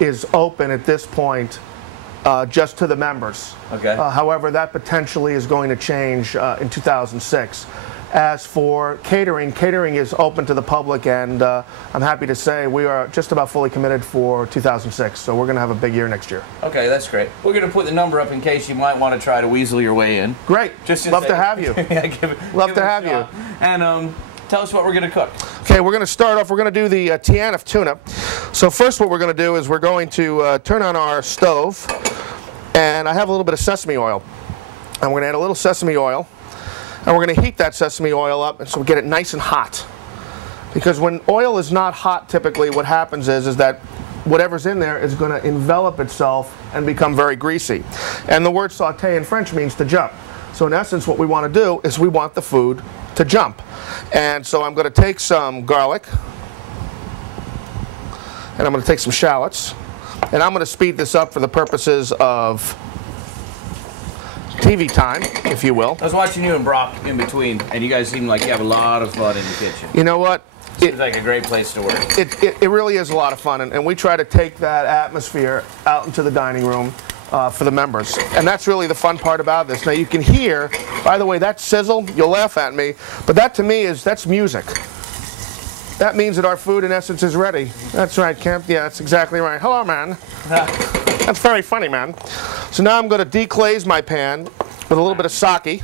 is open at this point just to the members. Okay. However, that potentially is going to change in 2006. As for catering, catering is open to the public, and I'm happy to say we are just about fully committed for 2006. So we're going to have a big year next year. Okay, that's great. We're going to put the number up in case you might want to try to weasel your way in. Great. Just love to have you. Yeah, love to have you. And tell us what we're going to cook. Okay, we're going to start off. We're going to do the Tiana tuna. So first, what we're going to do is we're going to turn on our stove, and I have a little bit of sesame oil. And we're going to add a little sesame oil. And we're going to heat that sesame oil up, and so we get it nice and hot. Because when oil is not hot, typically what happens is that whatever's in there is going to envelop itself and become very greasy. And the word sauté in French means to jump. So in essence, what we want to do is we want the food to jump. And so I'm going to take some garlic, and I'm going to take some shallots, and I'm going to speed this up for the purposes of TV time, if you will. I was watching you and Brock in between, and you guys seem like you have a lot of fun in the kitchen. You know what? Seems like a great place to work. It really is a lot of fun, and we try to take that atmosphere out into the dining room for the members. And that's really the fun part about this. Now you can hear, by the way, that sizzle, you'll laugh at me, but that to me that's music. That means that our food in essence is ready. That's right, Kemp. Yeah, that's exactly right. Hello, man. That's very funny, man. So now I'm going to deglaze my pan with a little bit of sake.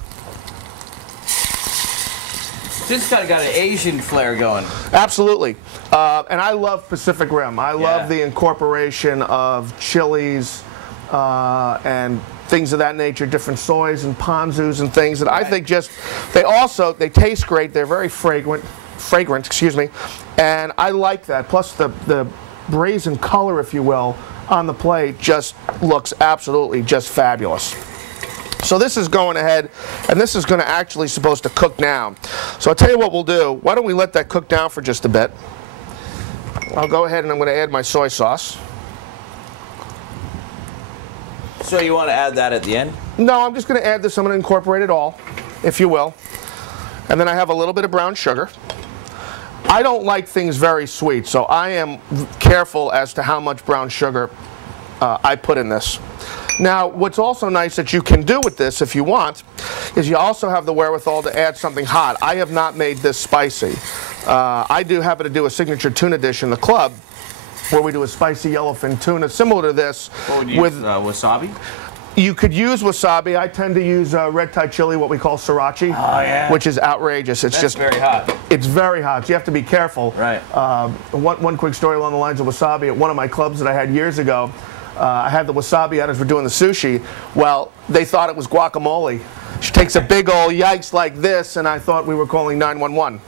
This kind of got an Asian flair going. Absolutely. And I love Pacific Rim. I love the incorporation of chilies and things of that nature, different soys and ponzus and things that I think they taste great. They're very fragrant, excuse me. And I like that. Plus the brazen color, if you will, on the plate just looks absolutely just fabulous. So this is going ahead, and this is going to actually supposed to cook down. So I'll tell you what we'll do. Why don't we let that cook down for just a bit. I'll go ahead and I'm going to add my soy sauce. So you want to add that at the end? No, I'm just going to add this. I'm going to incorporate it all, if you will. And then I have a little bit of brown sugar. I don't like things very sweet, so I am careful as to how much brown sugar I put in this. Now, what's also nice that you can do with this, if you want, is you also have the wherewithal to add something hot. I have not made this spicy. I do happen to do a signature tuna dish in the club where we do a spicy yellowfin tuna similar to this. What would you use, wasabi? You could use wasabi. I tend to use red Thai chili, what we call sriracha, which is outrageous. It's just very hot. It's very hot, so you have to be careful. Right. One quick story along the lines of wasabi. At one of my clubs that I had years ago, I had the wasabi out as we're doing the sushi. Well, they thought it was guacamole. She takes a big old yikes like this, and I thought we were calling 911.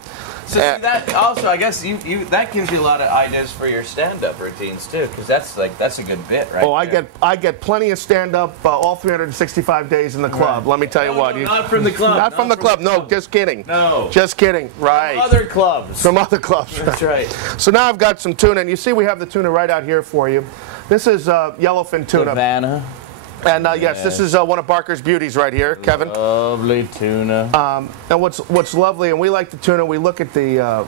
So see, that also, I guess that gives you a lot of ideas for your stand-up routines too, because that's a good bit, right? Oh, I get plenty of stand-up all 365 days in the club. Right. Let me tell you what. Not from the club. Not from the club. No, just kidding. No. Just kidding. Right. From other clubs. From other clubs. That's right. So now I've got some tuna, and you see we have the tuna right out here for you. This is yellowfin tuna. Savannah. And yes, this is one of Barker's beauties right here, Kevin. Lovely tuna. And what's lovely, and we like the tuna, we look at the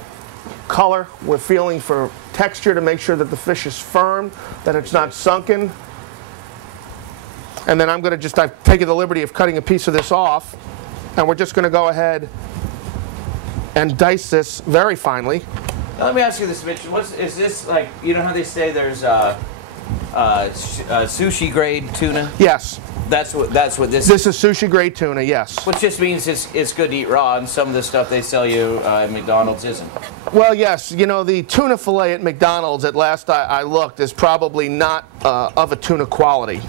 color, we're feeling for texture to make sure that the fish is firm, that it's not sunken. And then I'm going to I've taken the liberty of cutting a piece of this off, and we're just going to go ahead and dice this very finely. Now, let me ask you this, Mitch. Is this like, you know how they say there's sushi grade tuna? Yes. That's what this is? This is sushi grade tuna, yes. Which just means it's good to eat raw, and some of the stuff they sell you at McDonald's isn't. Well, yes. You know, the tuna fillet at McDonald's, at last I looked, is probably not of a tuna quality.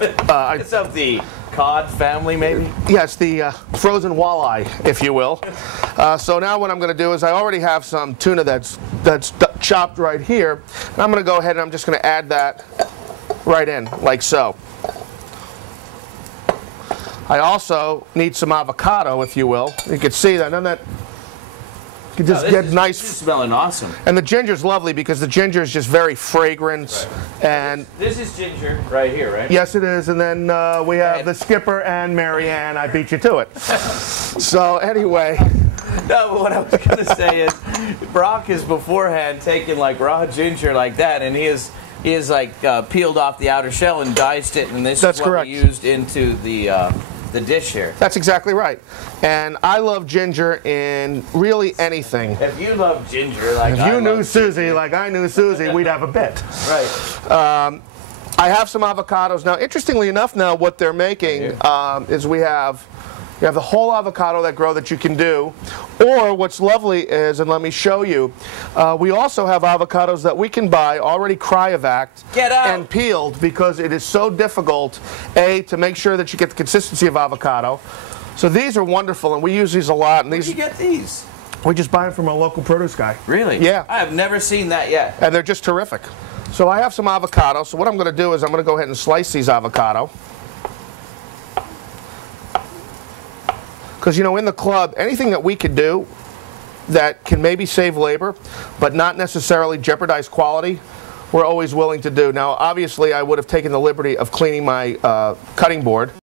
It's of the cod family, maybe? Yes, the frozen walleye, if you will. So now what I'm going to do is I already have some tuna that's chopped right here. And I'm going to go ahead and I'm just going to add that right in, like so. I also need some avocado, if you will. You can see that. And that you can just get nice. This is smelling awesome. And the ginger's lovely because the ginger is just very fragrant. Right. And this is ginger right here, right? Yes, it is. And then we have the skipper and Marianne. I beat you to it. So anyway. No, but what I was going to say is Brock is beforehand taking like raw ginger like that, and he is is like peeled off the outer shell and diced it, and this That's is what correct. we used into the dish here. That's exactly right. And I love ginger in really anything. If you love ginger, like If you knew Susie like I knew Susie, we'd have a bit. right? I have some avocados now. Interestingly enough, now what they're making is we have the whole avocado that you can do, or what's lovely is, and let me show you, we also have avocados that we can buy already cryovac and peeled, because it is so difficult, to make sure that you get the consistency of avocado. So these are wonderful, and we use these a lot. And Where do you get these? We just buy them from a local produce guy. Really? Yeah. I have never seen that yet. And they're just terrific. So I have some avocado. So what I'm going to do is I'm going to go ahead and slice these avocado. Because, you know, in the club, anything that we could do that can maybe save labor, but not necessarily jeopardize quality, we're always willing to do. Now, obviously, I would have taken the liberty of cleaning my cutting board.